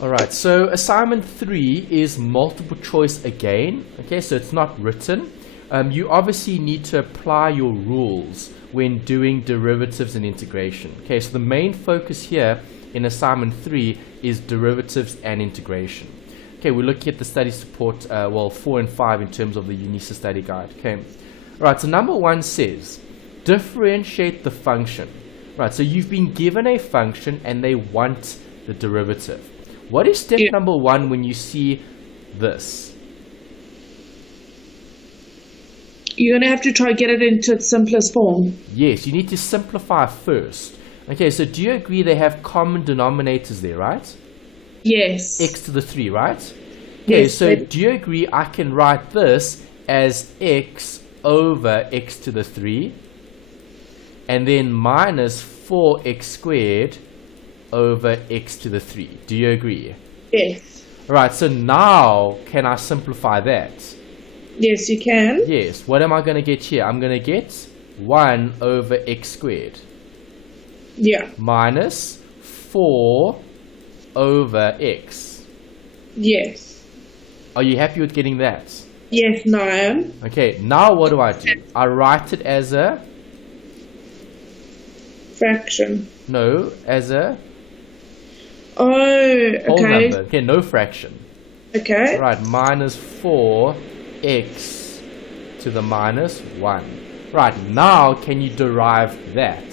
Alright, so assignment 3 is multiple choice again. Okay, so it's not written. You obviously need to apply your rules when doing derivatives and integration. Okay, so the main focus here in assignment 3 is derivatives and integration. Okay, we're looking at the study support, 4 and 5 in terms of the UNISA study guide. Okay, alright, so number 1 says differentiate the function. Right, so you've been given a function and they want the derivative. What is step number 1 when you see this? You're going to have to try get it into its simplest form. Yes, you need to simplify first. Okay, so do you agree they have common denominators there, right? Yes. X to the 3, right? Okay, Yes, so do you agree I can write this as x over x to the 3 and then minus 4x squared over x to the 3. Do you agree? Yes. Right, so now can I simplify that? Yes, you can. Yes. What am I going to get here? I'm going to get 1 over x squared. Yeah. Minus 4 over x. Yes. Are you happy with getting that? Yes, no, I am. Okay, now what do? I write it as a... Fraction. No, as a... Oh, okay. whole number. Okay, no fraction. Okay. Right, minus 4x to the minus 1. Right, now can you derive that?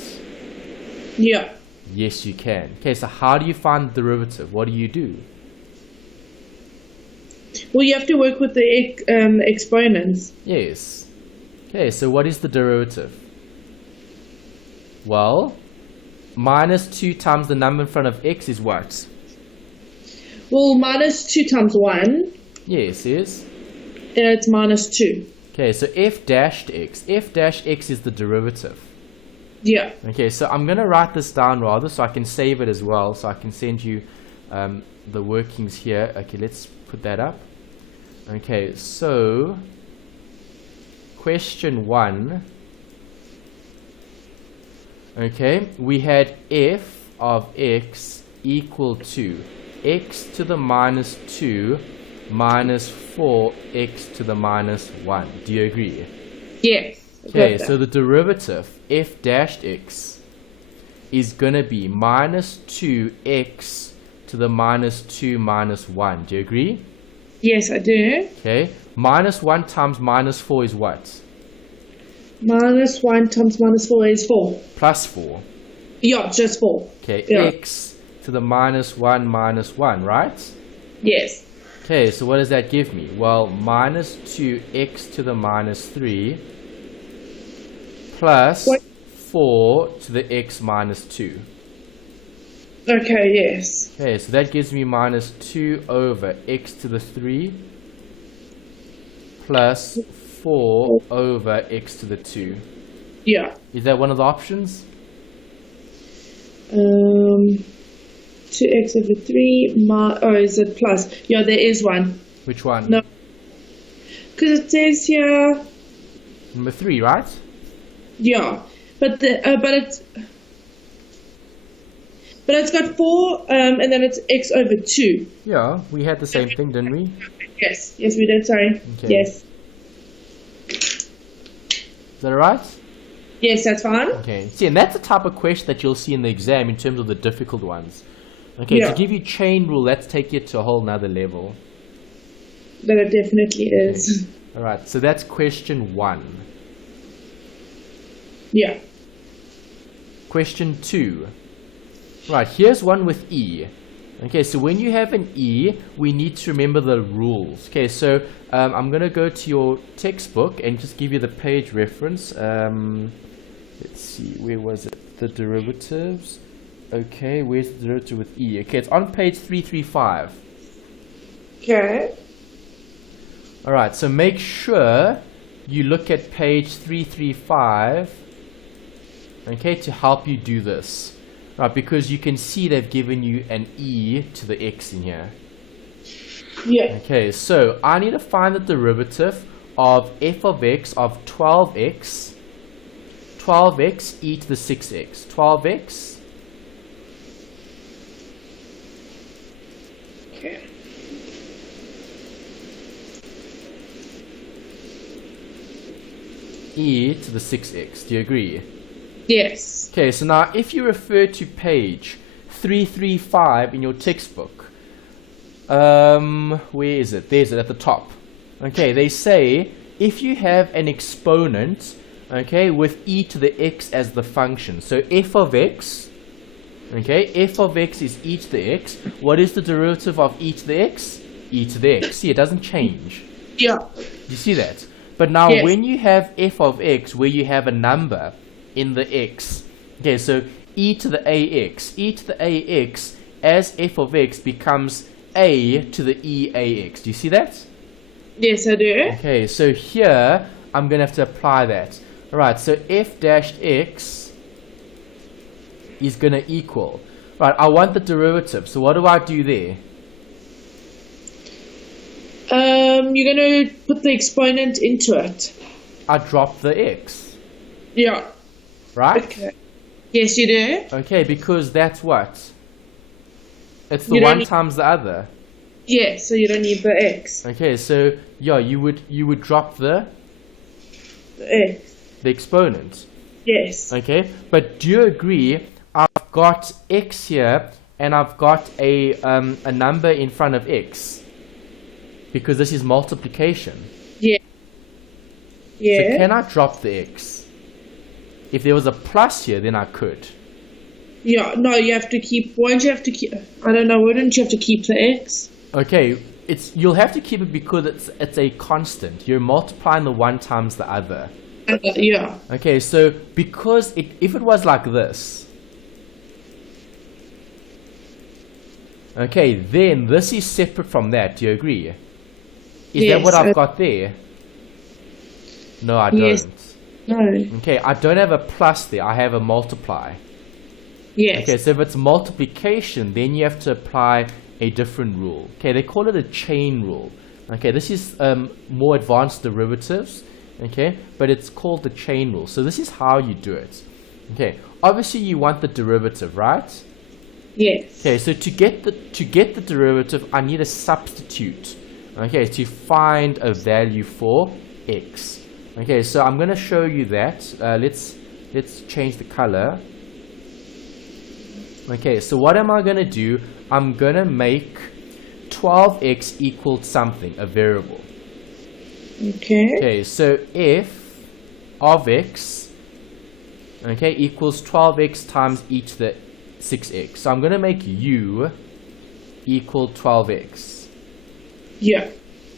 Yeah. Yes, you can. Okay, so how do you find the derivative? What do? Well, you have to work with the exponents. Yes. Okay, so what is the derivative? Well, minus 2 times the number in front of x is what? Well, minus 2 times 1. Yes, is? It's minus 2. Okay, so f dashed x. F dash x is the derivative. Yeah. Okay, so I'm going to write this down rather so I can save it as well. So I can send you the workings here. Okay, let's put that up. Okay, so question 1. Okay, we had f of x equal to x to the minus 2 minus 4x to the minus 1. Do you agree? Yes. Okay, so the derivative f dashed x is going to be minus 2x to the minus 2 minus 1. Do you agree? Yes, I do. Okay, minus 1 times minus 4 is what? Minus 1 times minus 4 is 4. Plus 4. Yeah, just 4. Okay, Yeah. x to the minus 1 minus 1, right? Yes. Okay, so what does that give me? Well, minus 2x to the minus 3 plus 4 to the x minus 2. Okay, yes. Okay, so that gives me minus 2 over x to the 3 plus 4 over x to the 2. Yeah. Is that one of the options? 2x over 3, is it plus? Yeah, there is one. Which one? No. Because it says here, Number 3, right? yeah, but it's got 4, and then it's x over 2. Yeah, we had the same thing, didn't we? Yes, yes, we did, sorry. Okay. Yes. Is that right? Yes, that's fine. Okay, see, and that's the type of question that you'll see in the exam in terms of the difficult ones. Okay, Yeah. to give you chain rule, let's take it to a whole nother level. But it definitely is. Alright, so that's question 1. Yeah. Question 2. Right, here's one with E. Okay, so when you have an E, we need to remember the rules. Okay, so I'm going to go to your textbook and just give you the page reference. Let's see, where was it? The derivatives. Okay, where's the derivative with E? Okay, it's on page 335. Okay. Alright, so make sure you look at page 335, okay, to help you do this. Right, because you can see they've given you an e to the x in here. Yeah. Okay, so I need to find the derivative of f of x of 12x e to the 6x. 12x Okay. E to the 6x. Do you agree? Yes. Okay, so now if you refer to page 335 in your textbook, where is it? There's it at the top. Okay, they say if you have an exponent, okay, with e to the x as the function, so f of x, okay, f of x is e to the x. What is the derivative of e to the x? E to the x. See, it doesn't change. Yeah. You see that? But now Yes. when you have f of x where you have a number in the x, okay, so e to the ax, e to the ax as f of x becomes a to the eax. Do you see that? Yes, I do. Okay, so here I'm going to have to apply that. Alright, so f dashed x is going to equal. Right, I want the derivative. So what do I do there? You're going to put the exponent into it. I drop the x. Yeah. Right? Okay. Yes, you do. Okay, because that's what? It's the You don't one need- times the other. Yeah, so you don't need the x. Okay, so yeah, you would drop the The x. exponent. Yes. Okay, but do you agree? I've got x here, and I've got a number in front of x because this is multiplication. Yeah. Yeah. So can I drop the x? If there was a plus here, then I could. Yeah, no, you have to keep. Why don't you have to keep? I don't know. Wouldn't you have to keep the x? Okay, you'll have to keep it because it's a constant. You're multiplying the one times the other. Yeah. Okay, so because if it was like this, okay, then this is separate from that. Do you agree? Is that what I've got there? No, I Yes. don't. No. Okay, I don't have a plus there. I have a multiply. Yes. Okay, so if it's multiplication, then you have to apply a different rule. Okay, they call it a chain rule. Okay, this is more advanced derivatives. Okay, but it's called the chain rule. So this is how you do it. Okay, obviously you want the derivative, right? Yes. Okay, so to get the derivative, I need a substitute. Okay, to find a value for x. Okay, so I'm going to show you that. Let's change the color. Okay, so what am I going to do? I'm going to make 12x equal something, a variable. Okay. Okay, so f of x, okay, equals 12x times e to the 6x. So I'm going to make u equal 12x. Yeah.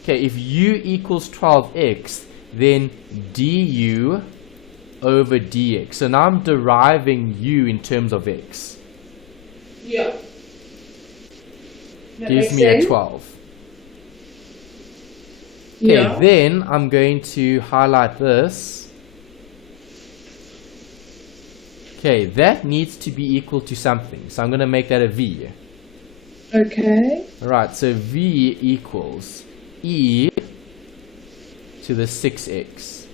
Okay, if u equals 12x, then du over dx. So now I'm deriving u in terms of x. Yeah. That Gives makes me a sense. 12. Okay, Yeah. then I'm going to highlight this. Okay, that needs to be equal to something. So I'm going to make that a v. Okay. Alright, so v equals e to the 6x.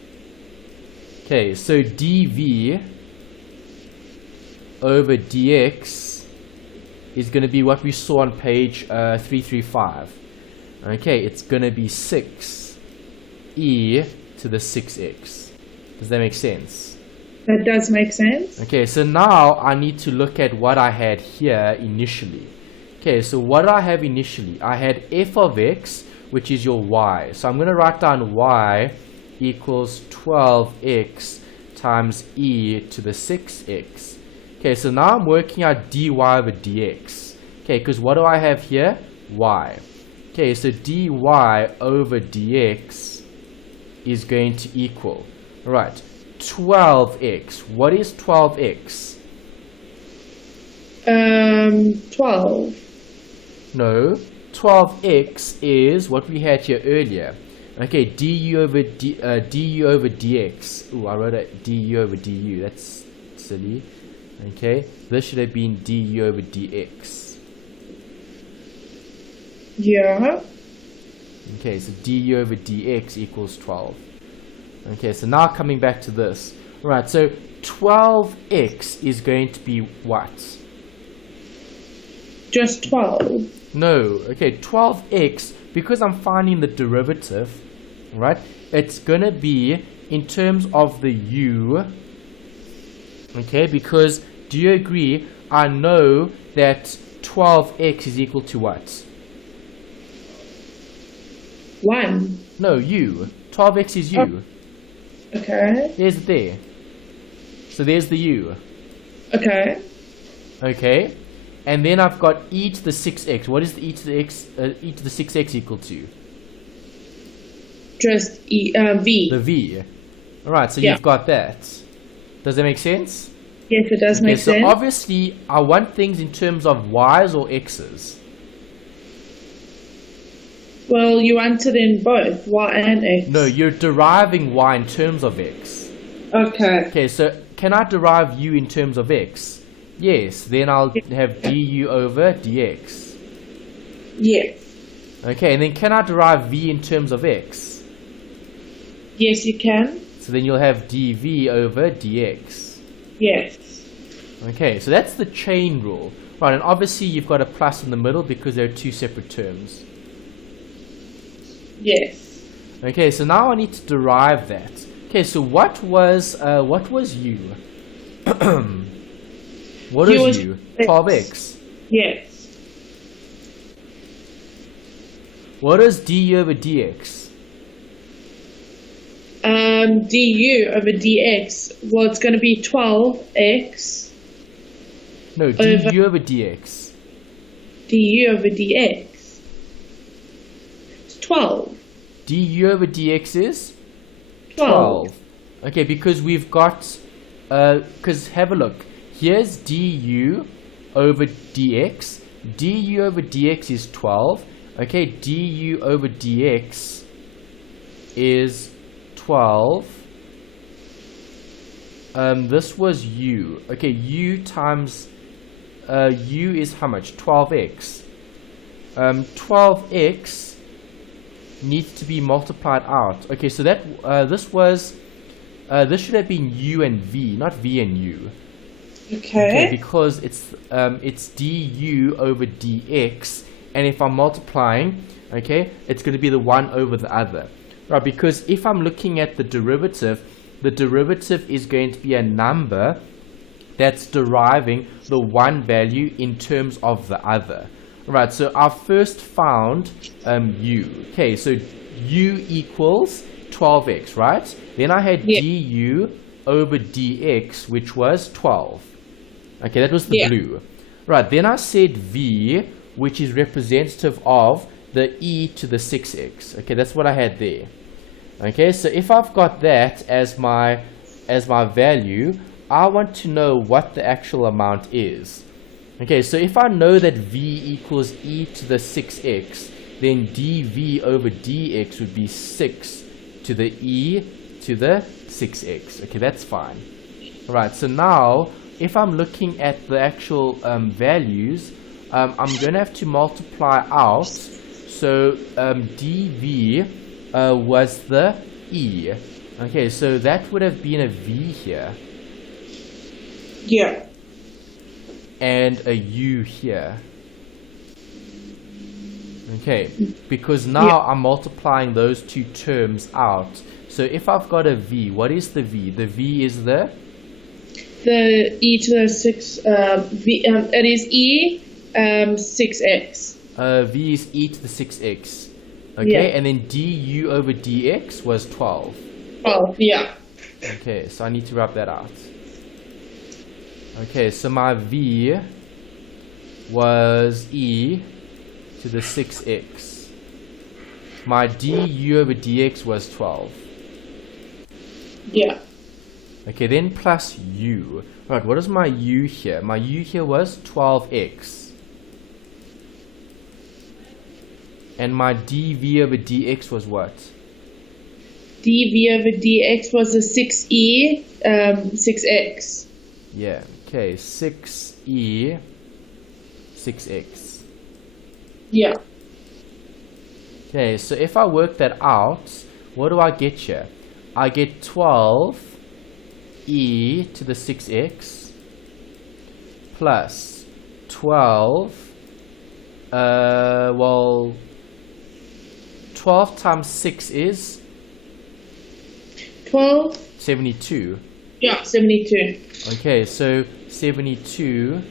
Okay, so dv over dx is going to be what we saw on page 335. Okay, it's going to be 6 e to the 6x. Does that make sense? That does make sense. Okay, so now I need to look at what I had here initially. Okay, so what do I have initially? I had f of x, which is your y. So I'm going to write down y equals 12x times e to the 6x. Okay, so now I'm working out dy over dx. Okay, because what do I have here? Y. Okay, so dy over dx is going to equal, right, 12x. What is 12x? 12. No, 12x is what we had here earlier. Okay, du over dx. Ooh, I wrote a du over du. That's silly. Okay, this should have been du over dx. Yeah. Okay, so du over dx equals 12. Okay, so now coming back to this. Right, so 12x is going to be what? Just 12. No, okay, 12x, because I'm finding the derivative, right, it's going to be in terms of the u, okay, because do you agree, I know that 12x is equal to what? 1. No, u. 12x is u. Okay. There's it there. So there's the u. Okay. Okay. And then I've got e to the 6x. What is the e to the x? E to the 6x equal to? Just v. The v. Alright, so Yeah. you've got that. Does that make sense? Yes, it does make So sense. obviously, I want things in terms of y's or x's. Well, you answered in both y and x. No, you're deriving y in terms of x. Okay. Okay, so can I derive u in terms of x? Yes, then I'll have du over dx. Yes. Okay, and then can I derive v in terms of x? Yes, you can. So then you'll have dv over dx. Yes. Okay, so that's the chain rule. Right, and obviously you've got a plus in the middle because they're two separate terms. Yes. Okay, so now I need to derive that. Okay, so what was u? What U is was u? x. 12x. Yes. What is du over dx? Du over dx. Well, it's going to be 12x. No, du over dx. Du over dx. It's 12. Du over dx is 12. Okay, because we've got, because have a look. Here's du over dx. Du over dx is 12. Okay, du over dx is 12. This was u. Okay, u times, u is how much? 12x. 12x needs to be multiplied out. Okay, so that this should have been u and v, not v and u. Okay. Because it's du over dx, and if I'm multiplying, okay, it's going to be the one over the other, right? Because if I'm looking at the derivative is going to be a number that's deriving the one value in terms of the other. Right, so I first found u. Okay, so u equals 12x, right? Then I had du over dx, which was 12. Okay, that was the blue. Right, then I said v, which is representative of the e to the 6x. Okay, that's what I had there. Okay, so if I've got that as my value, I want to know what the actual amount is. Okay, so if I know that v equals e to the 6x, then dv over dx would be 6 to the e to the 6x. Okay, that's fine. Alright, so now if I'm looking at the actual values, I'm going to have to multiply out. So dv was the e. Okay, so that would have been a v here. Yeah. And a u here. Okay, because now I'm multiplying those two terms out. So if I've got a v, what is the v? The v is the e to the 6, it is e 6x. v is e to the 6x. Okay, and then du over dx was 12. 12, yeah. Okay, so I need to rub that out. Okay, so my v was e to the 6x. My du over dx was 12. Yeah. Okay, then plus u. Right, what is my u here? My u here was 12x. And my dv over dx was what? dv over dx was a 6e 6x. Yeah, okay, 6e 6x. Yeah. Okay, so if I work that out, what do I get here? I get 12e to the 6x plus 12 Well, 12 times 6 is 12. 72. Yeah, 72. Okay, so 72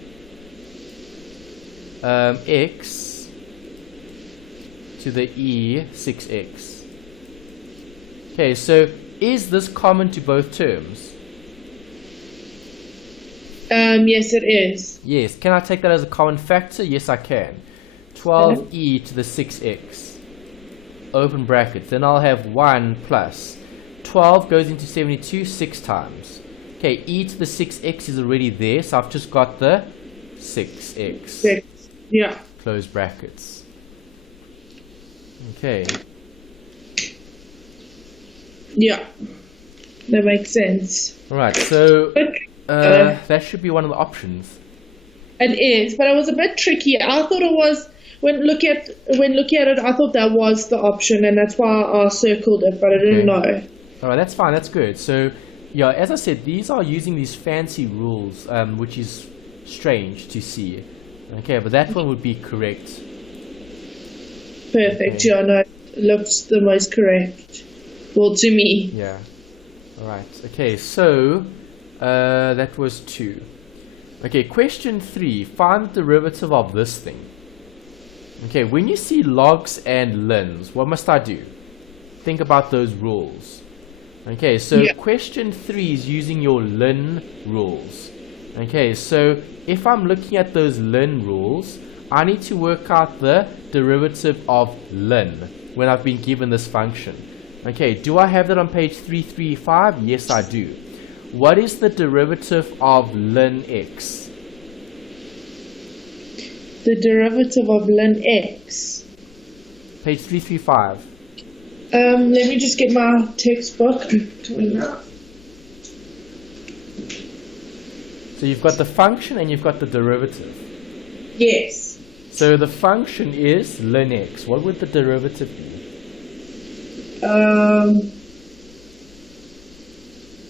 x to the e 6x. Okay, so is this common to both terms? Yes, it is. Yes. Can I take that as a common factor? Yes, I can. 12e to the 6x. Open brackets. Then I'll have 1 plus 12 goes into 72 6 times. Okay, e to the 6x is already there, so I've just got the 6x. 6. Yeah. Close brackets. Okay. Yeah. That makes sense. Alright, so But, that should be one of the options. it is, but it was a bit tricky. I thought it was when looking at it. I thought that was the option, and that's why I circled it, but I didn't know. Alright, that's fine, that's good. So, yeah, as I said, these are using these fancy rules, which is strange to see. Okay, but that one would be correct. Perfect. Okay. Yeah, no, it looks the most correct. Well, to me. Yeah. Alright, okay, so that was 2. Okay, question 3. Find the derivative of this thing. Okay, when you see logs and lins, what must I do? Think about those rules. Okay, so Yeah. question 3 is using your lin rules. Okay, so if I'm looking at those lin rules, I need to work out the derivative of lin when I've been given this function. Okay, do I have that on page 335? Yes, I do. What is the derivative of ln x? The derivative of ln x. Page 335. Let me just get my textbook. So you've got the function and you've got the derivative. Yes. So the function is ln x. What would the derivative be?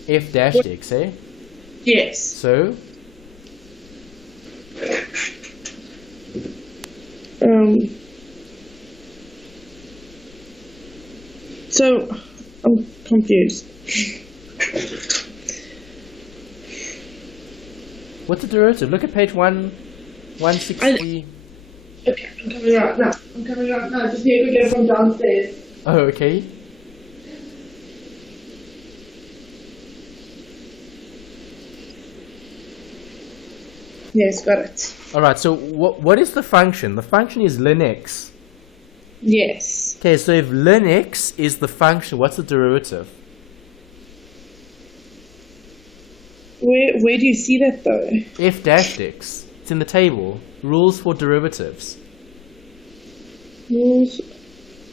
F dashed x, eh? Yes. So So I'm confused. what's the derivative? Look at page 160. Okay, I'm coming right now. Just need to get it from downstairs. Oh, okay. Yes, got it. Alright, so what is the function? The function is ln x. Yes. Okay, so if ln x is the function, what's the derivative? Where do you see that though? F dashed x. It's in the table. Rules for derivatives. Rules.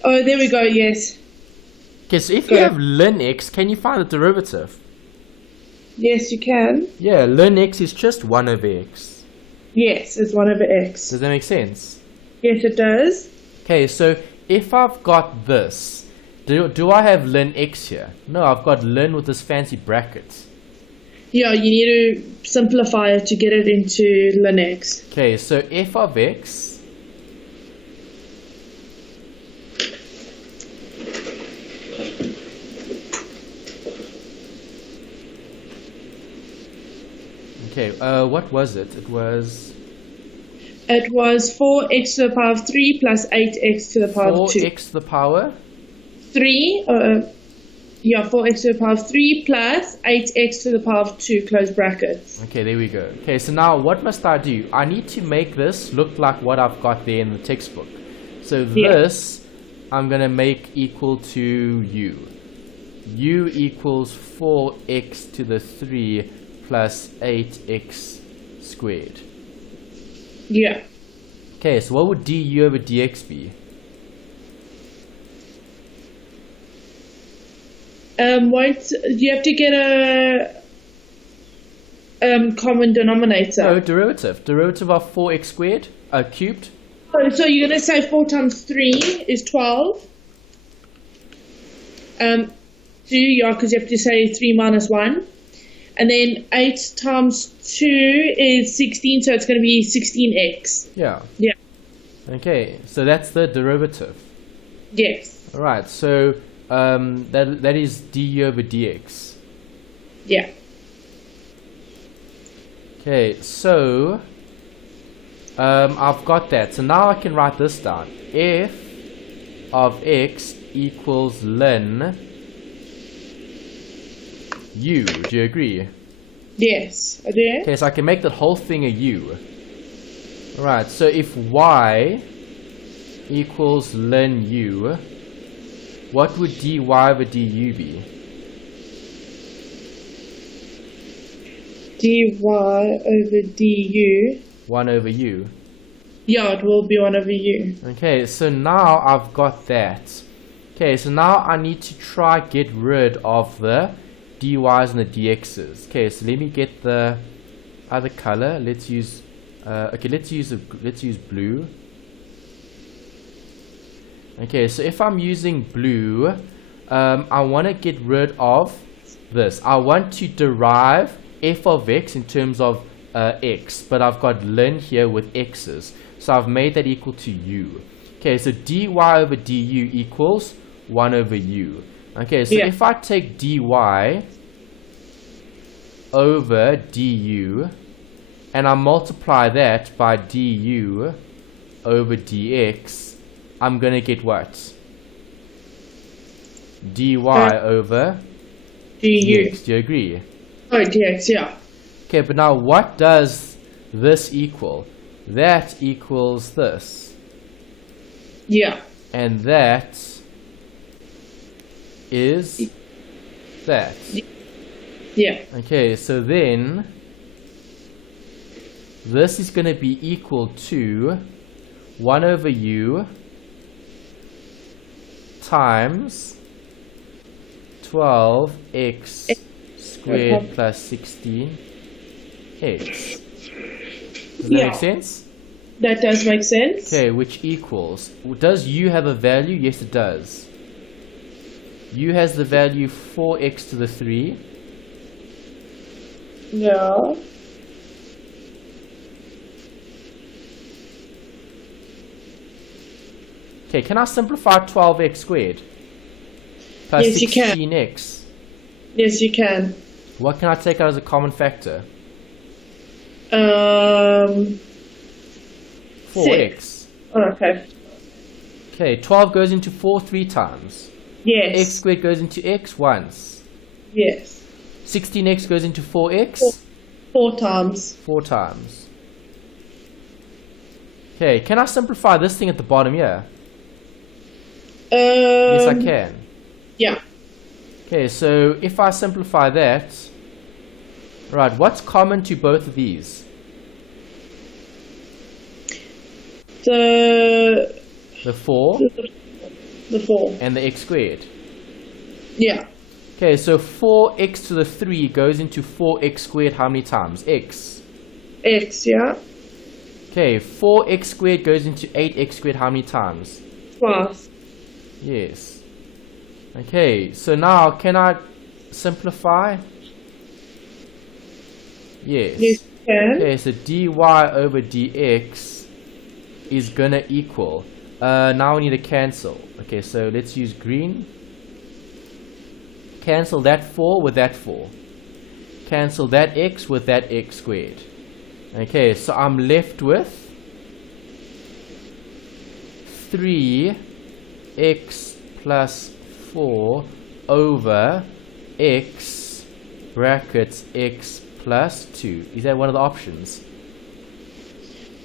Oh, there we go. Yes. Okay, so if you have ln x, can you find the derivative? Yes, you can. Yeah, ln x is just 1 over x. Yes, it's 1 over x. Does that make sense? Yes, it does. Okay, so if I've got this, do I have ln x here? No, I've got ln with this fancy bracket. Yeah, you need to simplify it to get it into ln x. Okay, so f of x okay, what was it? It was 4x to the power of 3 plus 8x to the power of 2. 4x to the power 3, 4x to the power of 3 plus 8x to the power of 2, close brackets. Okay, there we go. Okay, so now what must I do? I need to make this look like what I've got there in the textbook. So this I'm going to make equal to u. U equals 4x to the 3 plus 8x squared. Yeah. Okay, so what would du over dx be? Wait, you have to get a common denominator. No, derivative. Derivative of 4x squared, cubed. Oh, so you're going to say 4 times 3 is 12. 2, yeah, because you have to say 3 minus 1. And then 8 times 2 is 16, so it's going to be 16x. Yeah. Yeah. Okay, so that's the derivative. Yes. Alright, so that is du over dx. Yeah. Okay, so I've got that. So now I can write this down. F of x equals ln u. Do you agree? Yes, I do. Okay, so I can make that whole thing a u. Alright, so if y equals ln u, what would dy over du be? Dy over du. 1 over u. Yeah, it will be 1 over u. Okay, so now I've got that. Okay, so now I need to try get rid of the dy's and the dx's. Okay, so let me get the other color. Let's use let's use blue. Okay, so if I'm using blue, I want to get rid of this. I want to derive f of x in terms of x, but I've got ln here with x's, so I've made that equal to u. Okay, so dy over du equals 1 over u. Okay, so if I take dy over du and I multiply that by du over dx, I'm going to get what? Dy over du. dx. Do you agree? Oh, dx, yeah. Okay, but now what does this equal? That equals this. Yeah. And that is that. Yeah. Okay, so then this is going to be equal to 1 over u times 12x squared plus 16x. Does that make sense? That does make sense. Okay, which equals, does u have a value? Yes, it does. U has the value 4x to the 3. Yeah. Okay, can I simplify 12x squared plus Yes, 16x? Yes, you can. What can I take out as a common factor? 4x. Oh, okay. Okay, 12 goes into 4 3 times. Yes. X squared goes into x once. Yes. 16x goes into 4x 4 times. 4 times. Okay, can I simplify this thing at the bottom here? Yes, I can. Yeah. Okay, so if I simplify that, right, what's common to both of these? The 4 the 4. and the x squared. Yeah. Okay, so 4x to the 3 goes into 4x squared how many times? X. X, yeah. Okay, 4x squared goes into 8x squared how many times? Plus. Yes. Okay, so now can I simplify? Yes. Yes, you can. Okay, so dy over dx is gonna equal. Now we need to cancel. Okay, so let's use green. Cancel that 4 with that 4. Cancel that x with that x squared. Okay, so I'm left with 3x plus 4 over x brackets x plus 2. Is that one of the options?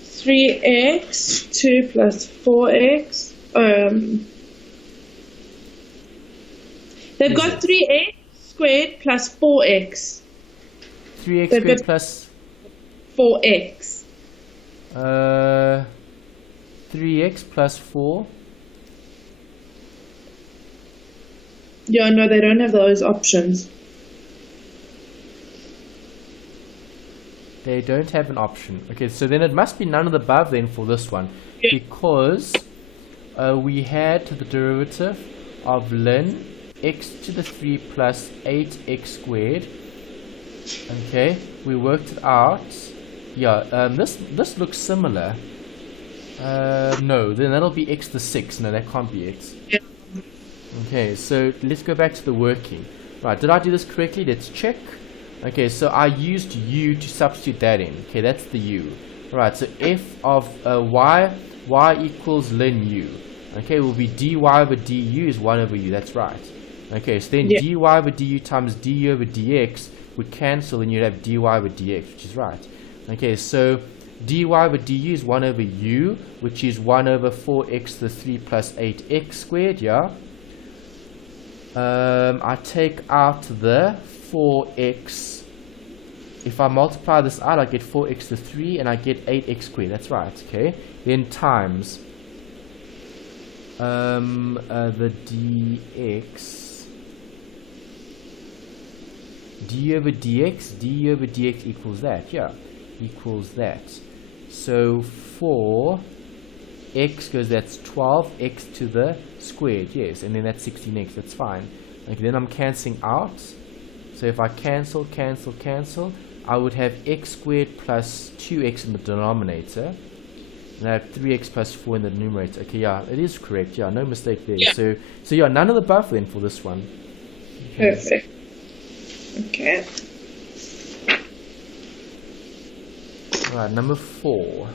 3x, 2 plus 4x. They've got 3x squared plus 4x. 3x squared plus 4x. 3x plus 4. Yeah, no, they don't have those options. They don't have an option. Okay, so then it must be none of the above then for this one. Yeah. Because we had the derivative of ln x to the 3 plus 8x squared. Okay, we worked it out. Yeah, this looks similar. No, then that'll be x to the 6. No, that can't be x. Yeah. Okay, so let's go back to the working. Right, did I do this correctly? Let's check. Okay, so I used u to substitute that in. Okay, that's the u. Right, so f of y equals ln u. Okay, will be dy over du is 1 over u. That's right. Okay, so then dy over du times du over dx would cancel, and you'd have dy over dx, which is right. Okay, so dy over du is 1 over u, which is 1 over 4x to the 3 plus 8x squared, yeah? I take out the 4x. If I multiply this out, I get 4x to the 3, and I get 8x squared. That's right, okay? Then times the dx. du over dx equals that, yeah, equals that. So 4x goes, that's 12x to the squared, yes, and then that's 16x, that's fine. Okay, then I'm cancelling out. So if I cancel, I would have x squared plus 2x in the denominator, and I have 3x plus 4 in the numerator. Okay, yeah, it is correct, yeah, no mistake there. Yeah. So yeah, none of the above then for this one. Okay. Perfect. Okay. Alright, number 4.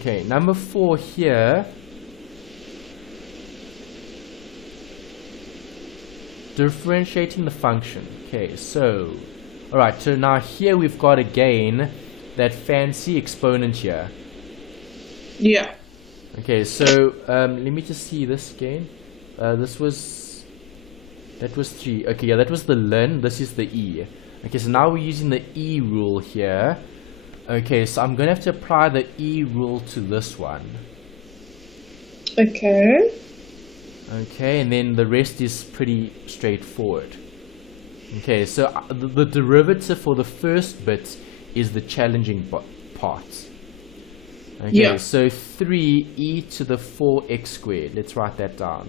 Okay, number 4 here. Differentiating the function. Okay, so alright, so now here we've got again that fancy exponent here. Yeah. Okay, so let me just see this again. That was 3. Okay, yeah, that was the ln. This is the e. Okay, so now we're using the e rule here. Okay, so I'm going to have to apply the e rule to this one. Okay. Okay, and then the rest is pretty straightforward. Okay, so the derivative for the first bit is the challenging part. Okay, yeah. So 3e to the 4x squared. Let's write that down.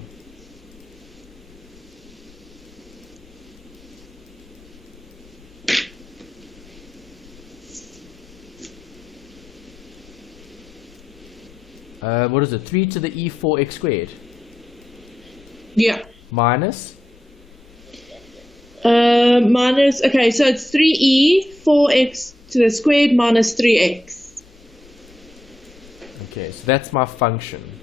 What is it? 3 to the e 4x squared. Yeah. Minus? Minus, okay, so it's 3e, 4x to the squared minus 3x. Okay, so that's my function.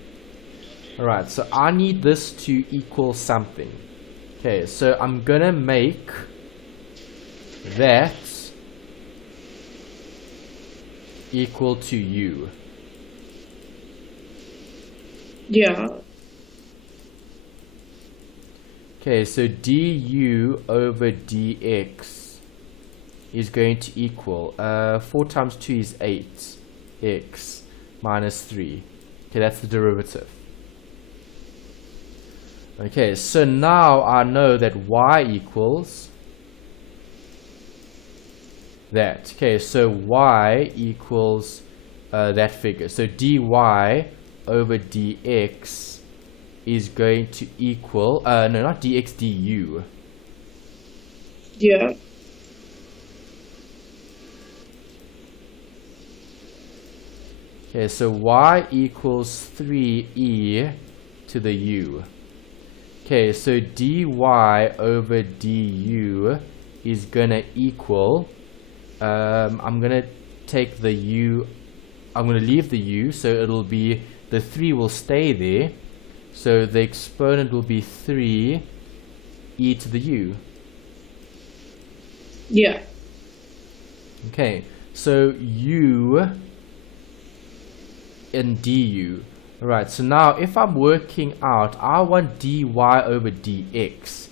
Alright, so I need this to equal something. Okay, so I'm gonna make that equal to u. Yeah. Okay, so du over dx is going to equal 4 times 2 is 8x minus 3. Okay, that's the derivative. Okay, so now I know that y equals that. Okay, so y equals that figure. So dy over dx is going to equal, no, not dx, du. Yeah. Okay, so y equals 3e to the u. Okay, so dy over du is gonna equal, I'm gonna take the u, I'm gonna leave the u, so it'll be, the 3 will stay there. So the exponent will be 3 e to the u. Yeah. Okay, so u and du. Alright, so now if I'm working out, I want dy over dx.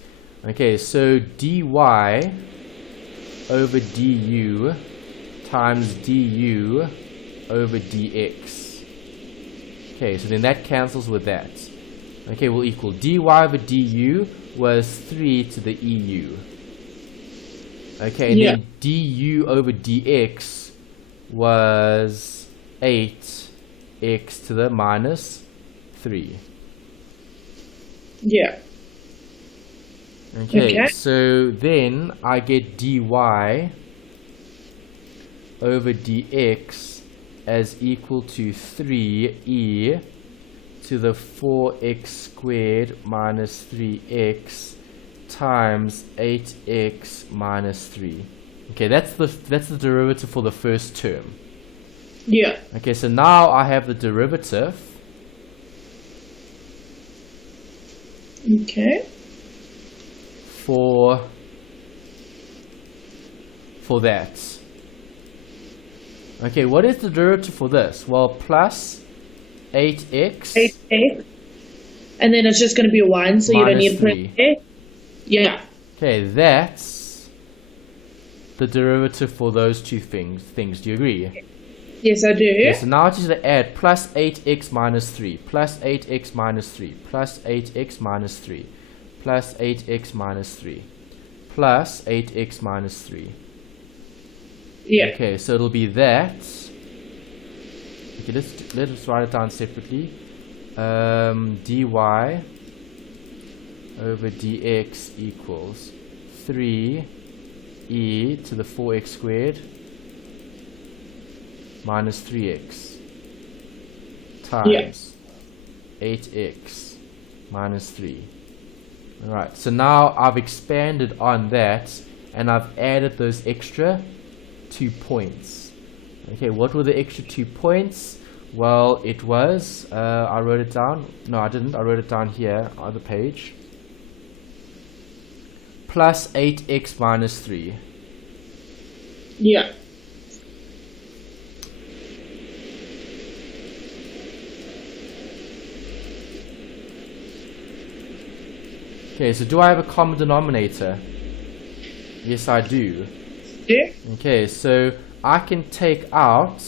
Okay, so dy over du times du over dx. Okay, so then that cancels with that. Okay, will equal dy over du was 3 to the eu. Okay, and yeah. then du over dx was 8x to the minus 3. Yeah. Okay, so then I get dy over dx as equal to 3e to the 4x squared minus 3x times 8x minus 3. Okay, that's the derivative for the first term. Yeah. Okay, so now I have the derivative Okay. for that. Okay, what is the derivative for this? Well, plus 8x 8x. And then it's just going to be 1, so you don't need to put 3. it. Yeah. Okay, that's the derivative for those two things. Do you agree? Yes, I do. Okay, so now I just add plus 8x minus 3, plus 8x minus 3, plus 8x minus 3, plus 8x minus 3, plus 8x minus 3. Yeah. Okay, so it'll be that. Okay, let's write it down separately. Dy over dx equals 3e to the 4x squared minus 3x times 8x minus 3. Alright, so now I've expanded on that and I've added those extra 2 points. Okay, what were the extra 2 points? Well, it was, I wrote it down. No, I didn't. I wrote it down here on the page. Plus 8x minus 3. Yeah. Okay, so do I have a common denominator? Yes, I do. Yeah. Okay, so I can take out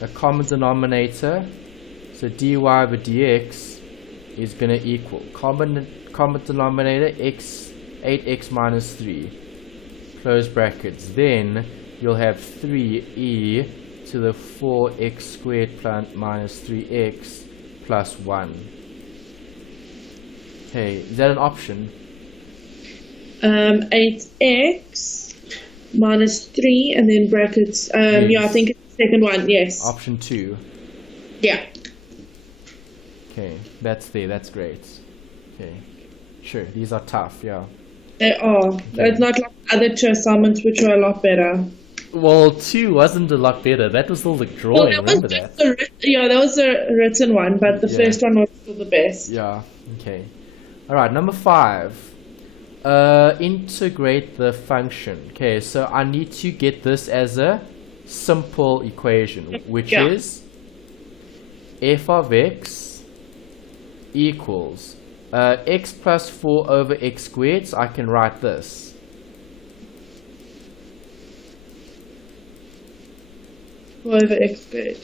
a common denominator. So dy over dx is going to equal common denominator 8x minus 3, close brackets. Then you'll have 3e to the 4x squared minus 3x plus 1. Okay, is that an option? 8x minus 3 and then brackets. Yes. Yeah, I think it's the second one. Yes. Option 2. Yeah. Okay, that's great. Okay, sure, these are tough, yeah. They are. It's not like the other two assignments, which were a lot better. Well, 2 wasn't a lot better. That was still the drawing, remember that? That was the written one, but the first one was still the best. Yeah, okay. Alright, number 5. Integrate the function. Okay, so I need to get this as a simple equation, which is f of x equals x plus 4 over x squared. So I can write this. Over x squared.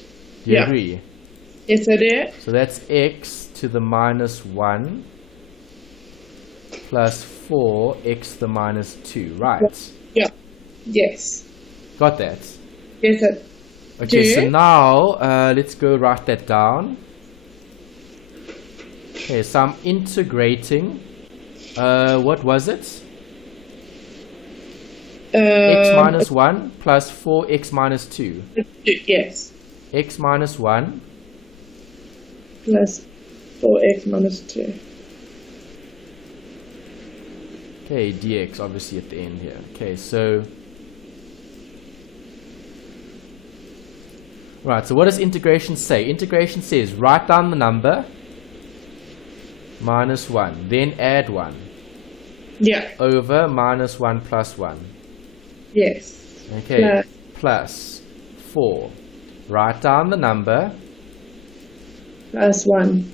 Do you agree? Yes, I do. So that's x to the minus 1 plus 4x to the minus 2, right? Yeah. Yes. Got that? Yes, I Okay, do. so now let's go write that down. Okay, so I'm integrating. What was it? X minus 1 plus 4x minus 2. Yes. X minus 1 Plus 4x minus 2. Okay, dx obviously at the end here. Okay, so right, so what does integration say? Integration says write down the number minus 1, then add 1 over minus 1 plus 1. Yes. Okay, plus 4. Write down the number Plus 1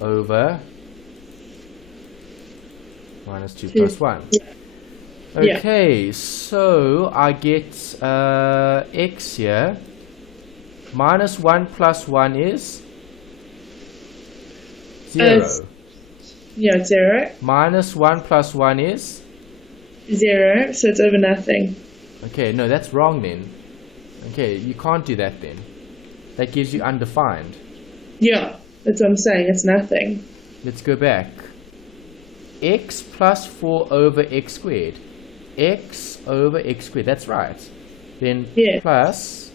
over minus 2 plus 1. Okay, so I get x here. Minus 1 plus 1 is 0. 0. Minus 1 plus 1 is 0, so it's over nothing. okay, no, that's wrong then. Okay, you can't do that then. That gives you undefined. Yeah, that's what I'm saying. It's nothing. Let's go back. X plus 4 over x squared. x over x squared. That's right. Then Yeah. plus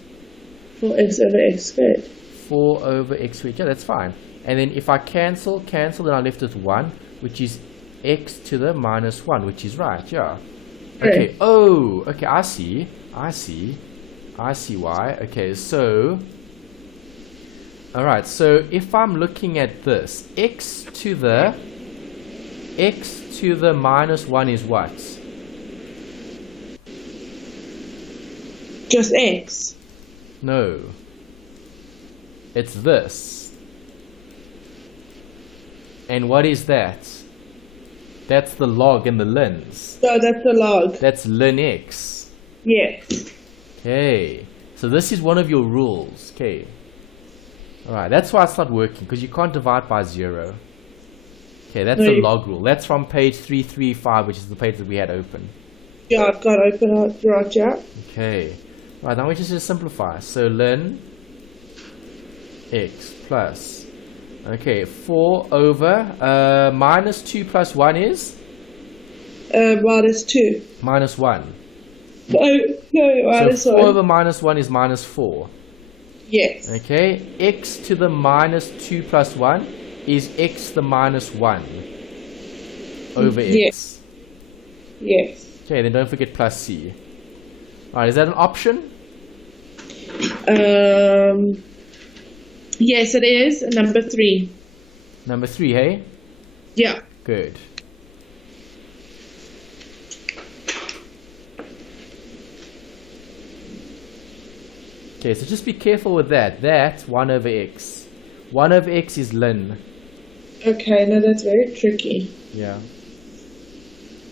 4x over x squared. 4 over x squared. Yeah, that's fine. And then if I cancel, then I'm left with 1, which is x to the minus 1, which is right. Yeah. Okay. Oh, okay. I see why. Okay, so alright, so if I'm looking at this, x to the minus 1 is what? Just x. No. It's this. And what is that? That's the log and the lins. So that's the log. That's ln x. Yes. Okay. So this is one of your rules. Okay. Alright, that's why it's not working, because you can't divide by 0. Okay, that's the log rule. That's from page 335, which is the page that we had open. Yeah, I've got open right, yeah. Okay. Right, now we just simplify. So ln x plus, okay, 4 over, minus 2 plus 1 is? Minus 2. Minus 1. No, minus so 1. 4 over minus 1 is minus 4. Yes. Okay, x to the minus 2 plus 1 is x to the minus 1 over x. Yes. Okay, then don't forget plus c. Alright, is that an option? Yes, it is. Number 3. Number 3, hey? Yeah. Good. Okay, so just be careful with that. That's 1 over x. 1 over x is ln. Okay, no, that's very tricky. Yeah.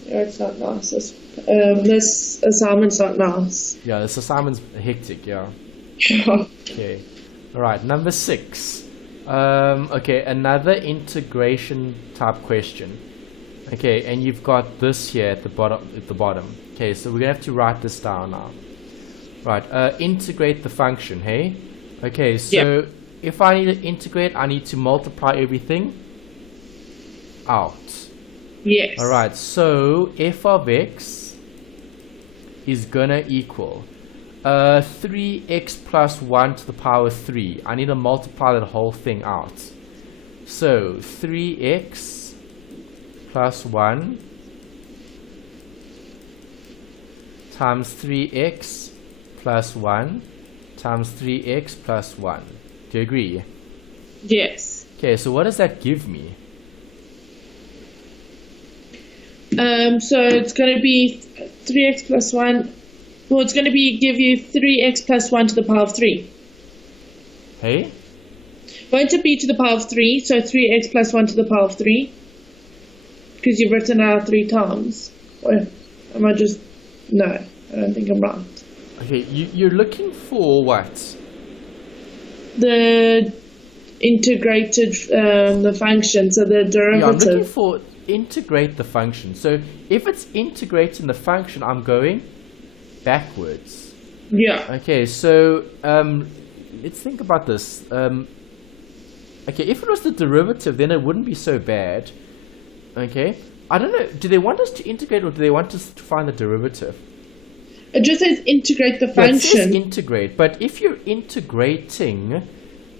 Yeah, it's not nice. This assignment's not nice. Yeah, this assignment's hectic, yeah. Okay. Alright, number 6. Okay, another integration type question. Okay, and you've got this here at the bottom. Okay, so we're gonna have to write this down now. Right, integrate the function, hey? Okay, so if I need to integrate, I need to multiply everything out. Yes. Alright, so f of x is gonna equal 3x plus 1 to the power 3. I need to multiply that whole thing out. So 3x plus 1 times 3x plus 1 times 3x plus 1. Do you agree? Yes. Okay, so what does that give me? So it's going to be 3x plus 1. Well, it's going to give you 3x plus 1 to the power of 3. Hey? Won't it be to the power of 3? So 3x plus 1 to the power of 3? Because you've written out 3 times. Or am I just... No, I don't think I'm right. Okay, you're looking for what? The integrated, the function, so the derivative. Yeah, I'm looking for integrate the function. So if it's integrating the function, I'm going backwards. Yeah. Okay, so let's think about this. Okay, if it was the derivative, then it wouldn't be so bad. Okay, I don't know. Do they want us to integrate, or do they want us to find the derivative? It just says integrate the function. It says integrate, but if you're integrating,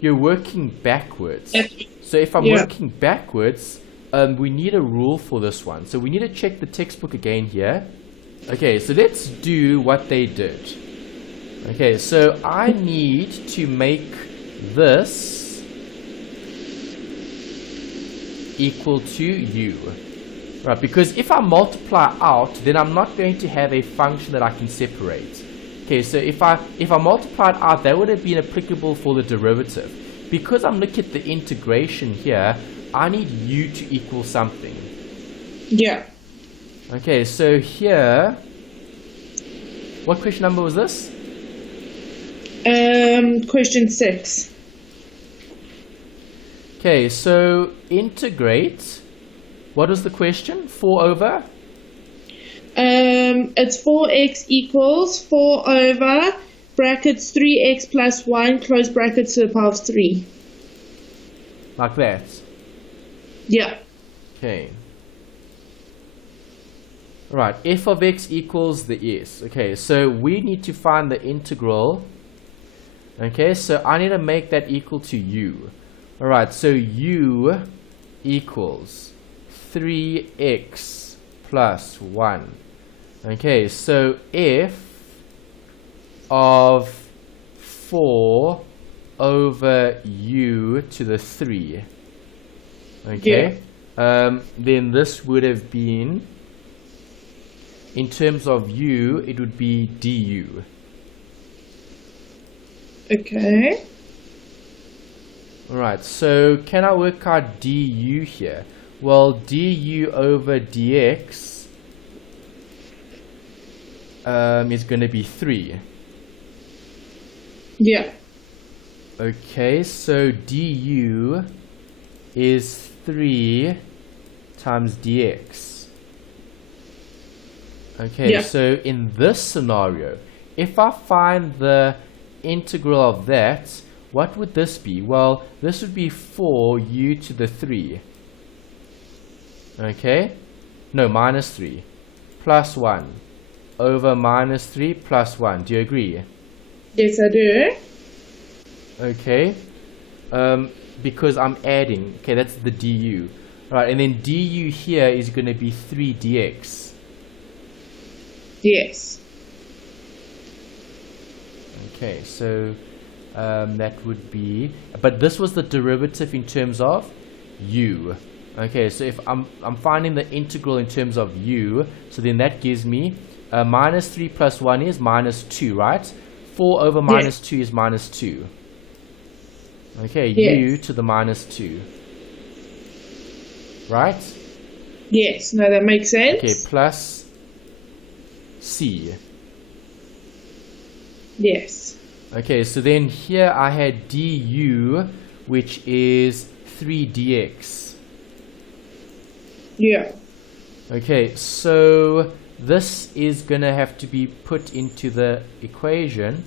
you're working backwards. So if I'm working backwards, we need a rule for this one. So we need to check the textbook again here. Okay, so let's do what they did. Okay, so I need to make this equal to u. Right, because if I multiply out, then I'm not going to have a function that I can separate. Okay, so if I multiplied out, that would have been applicable for the derivative. Because I'm looking at the integration here, I need u to equal something. Yeah. Okay, so here, what question number was this? Question 6. Okay, so integrate. What was the question? 4 over? It's 4x equals 4 over brackets 3x plus 1 close brackets to the power of 3. Like that? Yeah. Okay. Right, f of x equals the s. Okay, so we need to find the integral. Okay, so I need to make that equal to u. Alright, so u equals 3x plus 1. Okay, so f of 4 over u to the 3. Okay, then this would have been, in terms of u, it would be du. Okay. Alright, so can I work out du here? Well, du over dx is going to be 3. Yeah. Okay, so du is 3 times dx. Okay, Yeah. so in this scenario, if I find the integral of that, what would this be? Well, this would be 4u to the 3. Okay? No, minus 3. Plus 1. Over minus 3 plus 1. Do you agree? Yes, I do. Okay. Because I'm adding. Okay, that's the du. Right, and then du here is going to be 3 dx. Yes. Okay, so that would be, but this was the derivative in terms of u. Okay, so if I'm finding the integral in terms of u, so then that gives me minus 3 plus 1 is minus 2, right? 4 over minus 2 is minus 2. Okay, u to the minus 2. Right? Yes, no, that makes sense. Okay, plus c. Yes. Okay, so then here I had du, which is 3 dx. Yeah. Okay, so this is going to have to be put into the equation.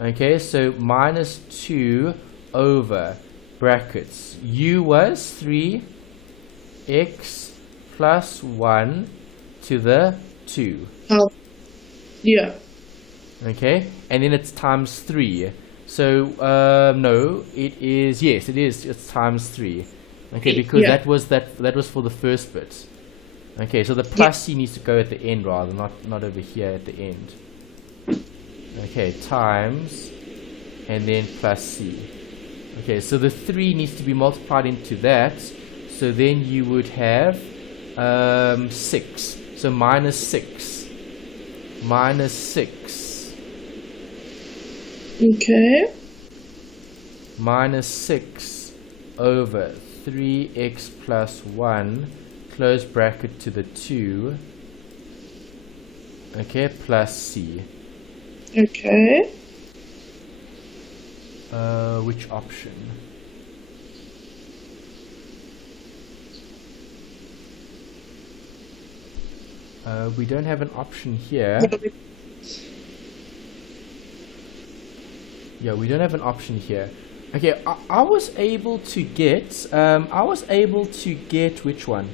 Okay, so minus 2 over brackets. U was 3x plus 1 to the 2. Oh. Yeah. Okay, and then it's times 3. So, no, it is, yes, it is, it's times 3. Okay, because that was for the first bit. Okay, so the plus c needs to go at the end rather, not over here at the end. Okay, times, and then plus c. Okay, so the 3 needs to be multiplied into that, so then you would have 6. So minus 6. Minus 6. Okay. Minus 6 over 3x plus 1, close bracket to the 2, okay, plus c. Okay. Which option? We don't have an option here. Yeah, we don't have an option here. Okay, I was able to get, which one?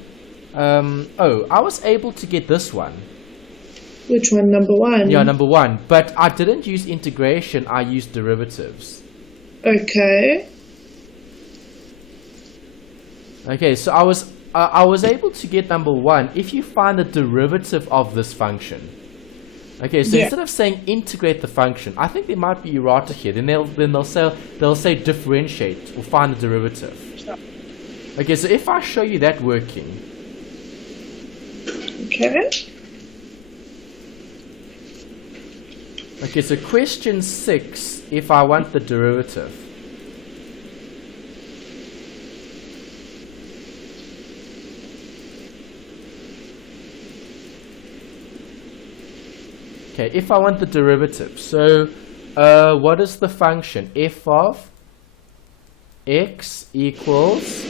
I was able to get this one. Which one? Number 1? Yeah, number 1. But I didn't use integration, I used derivatives. Okay. Okay, so I was able to get number 1 if you find the derivative of this function. Okay, so instead of saying integrate the function, I think there might be errata here. Then they'll say differentiate or find the derivative. Okay, so if I show you that working. Okay. Okay, so question 6, if I want the derivative. Okay, if I want the derivative, so what is the function? F of x equals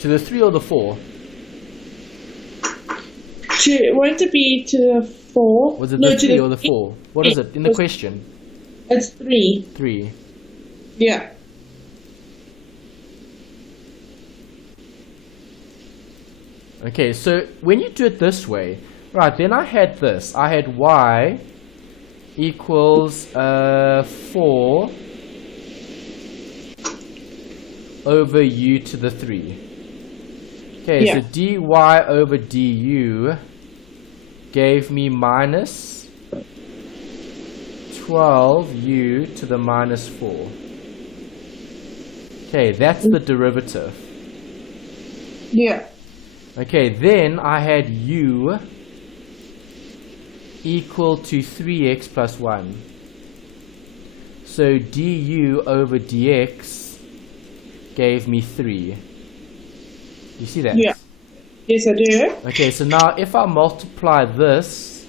to the 3 or the 4? Won't it be to the 4? Was it the 3 or the 4? What is it in the question? It's 3. 3. Yeah. Okay, so when you do it this way, right, then I had this. I had y equals 4 over u to the 3. Okay, Yeah. so dy over du gave me minus 12u to the minus 4. Okay, that's the derivative. Yeah. Okay, then I had u equal to 3x plus 1. So du over dx gave me 3. You see that? Yeah. Yes, I do. Okay, so now if I multiply this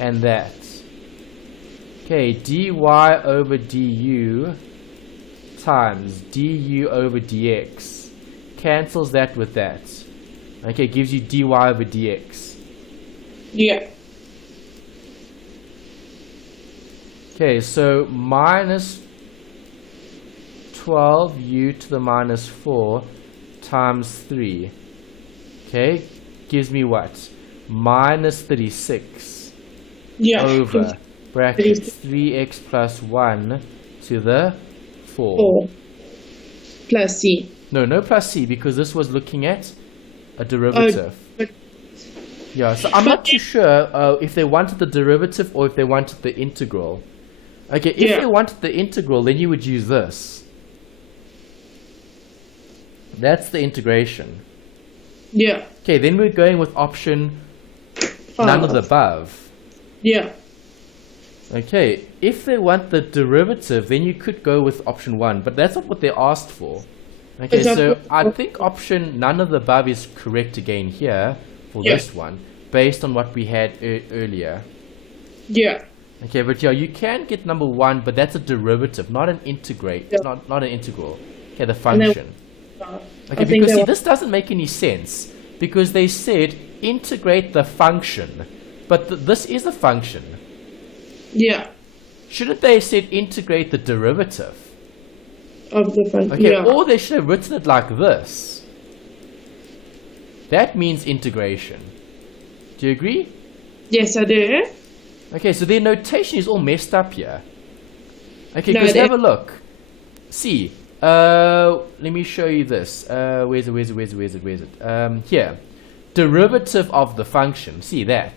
and that, okay, dy over du times du over dx cancels that with that. Okay, gives you dy over dx. Yeah. Okay, so minus 12u to the minus 4 times 3. Okay, gives me what? Minus 36 Yeah. over brackets 3x plus 1 to the 4. 4 plus c. No plus c, because this was looking at a derivative. But Yeah, so I'm not too sure if they wanted the derivative or if they wanted the integral. Okay, if Yeah. they wanted the integral, then you would use this. That's the integration. yeah. Okay, then we're going with option none of the above. Yeah. Okay, if they want the derivative, then you could go with option 1, but that's not what they asked for. Okay, so I think option none of the above is correct again here for Yeah. this one, based on what we had earlier. Yeah. Okay, but yeah, you can get number 1, but that's a derivative, not an integrate, Yeah. not an integral. Okay, the And then- function. I Okay, think because they see, were- this doesn't make any sense, because they said integrate the function, but this is a function. Yeah. Shouldn't they have said integrate the derivative? Of the function. Okay, Yeah. or they should have written it like this. That means integration. Do you agree? Yes, I do. Okay, so their notation is all messed up here. Okay, No, because they- have a look. See, let me show you this. Where's it? Here. Derivative of the function. See that?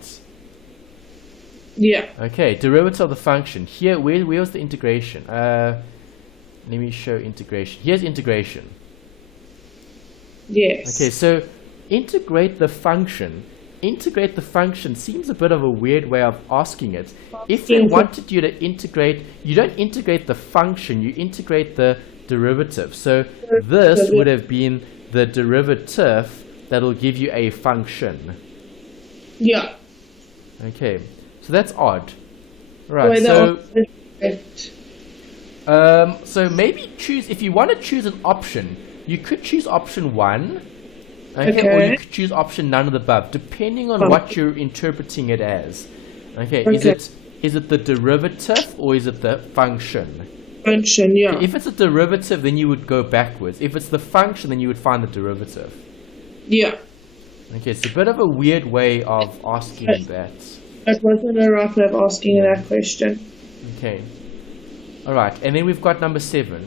Yeah. Okay, derivative of the function. Here, where's the integration? Let me show integration. Here's integration. Yes. Okay, so integrate the function. Integrate the function seems a bit of a weird way of asking it. If they wanted you to integrate, you don't integrate the function, you integrate the derivative. So this would have been the derivative that'll give you a function. Yeah. Okay, so that's odd. The Right, way so the so maybe choose, if you want to choose an option, you could choose option 1, okay, or you Okay. could choose option none of the above, depending on Oh. what you're interpreting it as. Okay, Okay. is it the derivative or is it the function? function. Yeah. If it's a derivative, then you would go backwards. If it's the function, then you would find the derivative. Yeah. Okay, it's a bit of a weird way of asking that. That wasn't a right way of asking that question. Okay. Alright, and then we've got number 7.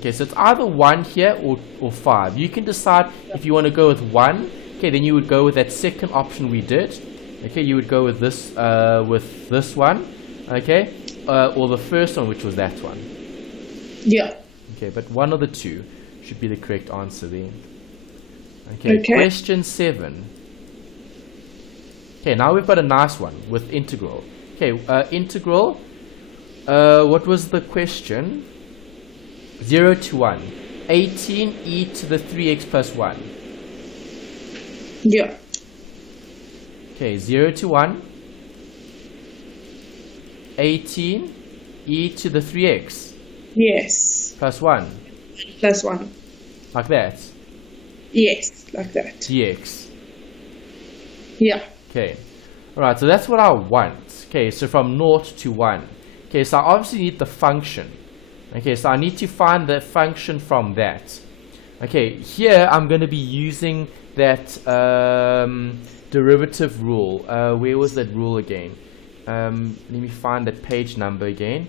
Okay, so it's either 1 here or 5. You can decide if you want to go with 1. Okay, then you would go with that second option we did. Okay, you would go with this one. Okay, or the first one, which was that one. Yeah. Okay, but one of the two should be the correct answer then. Okay, Okay. question 7. Okay, now we've got a nice one with integral. Okay, integral. What was the question? 0 to 1. 18e to the 3x plus 1. Yeah. Okay, 0 to 1. 18e to the 3x Yes. plus 1. Plus 1. Like that. Yes. Like that. dx. Yeah. Okay. Alright, so that's what I want. Okay, so from 0 to 1. Okay, so I obviously need the function. Okay, so I need to find the function from that. Okay, here I'm going to be using that derivative rule. Where was that rule again? Let me find that page number again.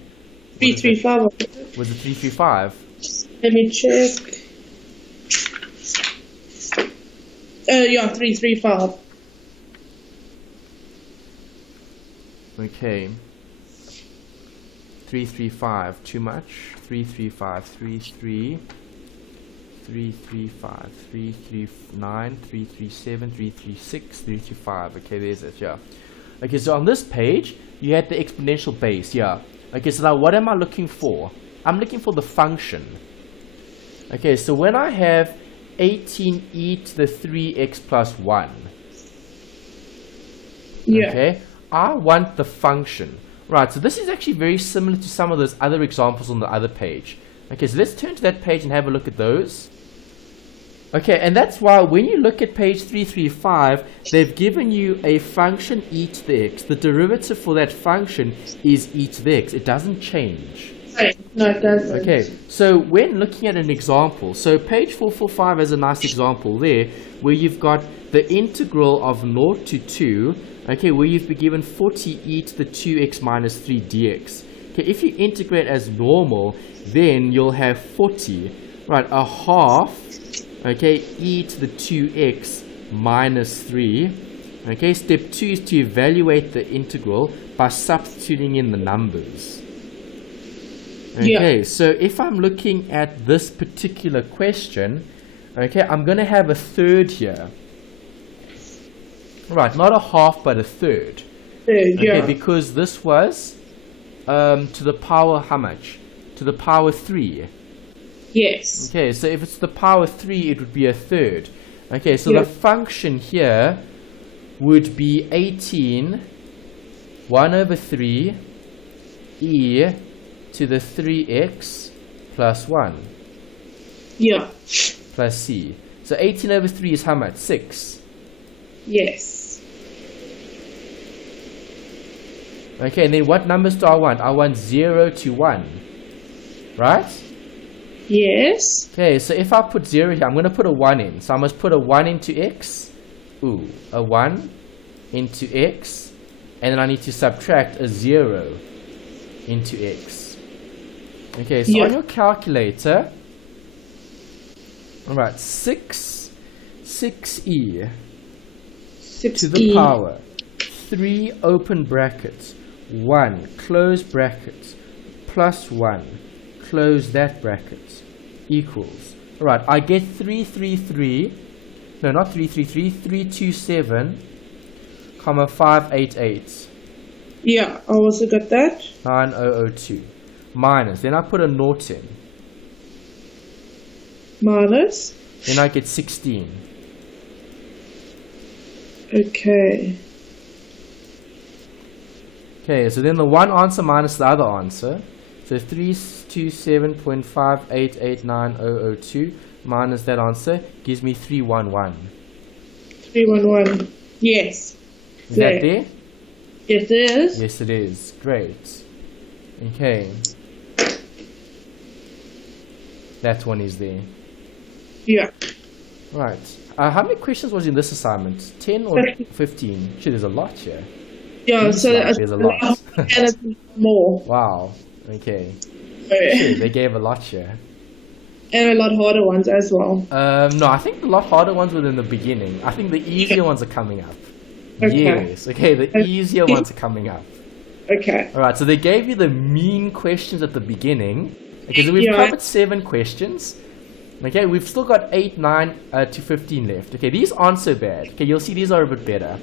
335. Was it 335? Let me check. Yeah, 335. Okay. 335, too much. 335, 335, 339, 337, 336, 335. Okay, there's it, yeah. Okay, so on this page, you had the exponential base, yeah. Okay, so now what am I looking for? I'm looking for the function. Okay, so when I have 18e to the 3x plus 1, Yeah. okay, I want the function. Right, so this is actually very similar to some of those other examples on the other page. Okay, so let's turn to that page and have a look at those. Okay, and that's why when you look at page 335, they've given you a function e to the x. The derivative for that function is e to the x. It doesn't change. No, it doesn't. Okay, so when looking at an example, so page 445 has a nice example there, where you've got the integral of 0 to 2, okay, where you've been given 40e to the 2x minus 3 dx. Okay, if you integrate as normal, then you'll have 40, right, a half, okay, e to the 2x minus 3. Okay, step 2 is to evaluate the integral by substituting in the numbers. Okay, Yeah. so if I'm looking at this particular question, okay, I'm going to have a third here. Right, not a half, but a third. Third, Okay, yeah. because this was to the power how much? To the power 3. Yes. Okay, so if it's the power 3, it would be a third. Okay, so Yeah. the function here would be 18, 1 over 3, e to the 3x plus 1 Yeah. plus c. So 18 over 3 is how much? 6. Yes. Okay, and then what numbers do I want? I want 0 to 1. Right? Yes. Okay, so if I put 0 here, I'm going to put a 1 in. So I must put a 1 into x. Ooh, a 1 into x. And then I need to subtract a 0 into x. Okay, so Yeah. on your calculator, alright, 6e 6e. to the power 3 open brackets 1 close brackets plus 1 close that bracket equals, alright, I get 333, no, not 333, 327 comma 588 Yeah, I also got that. 9002 minus, then I put a naught in, Minus. then I get 16. Okay. Okay, so then the one answer minus the other answer. So 327.5889002 minus that answer gives me 311. 311. Yes. Is that there? Yes, it is. Yes, it is. Great. Okay. That one is there. Yeah. Right. How many questions was in this assignment? 10 or 15? Shit, there's a lot here. Yeah, so There's a lot. and it's more. Wow. Okay. So, Shit, they gave a lot here. and a lot harder ones as well. No, I think the lot harder ones were in the beginning. I think the easier ones are coming up. Okay. Yes. Okay, the easier ones are coming up. Okay. Alright, so they gave you the mean questions at the beginning. Okay, so we've Yeah. covered 7 questions. Okay, we've still got 8, 9 to 15 left. Okay, these aren't so bad. Okay, you'll see these are a bit better.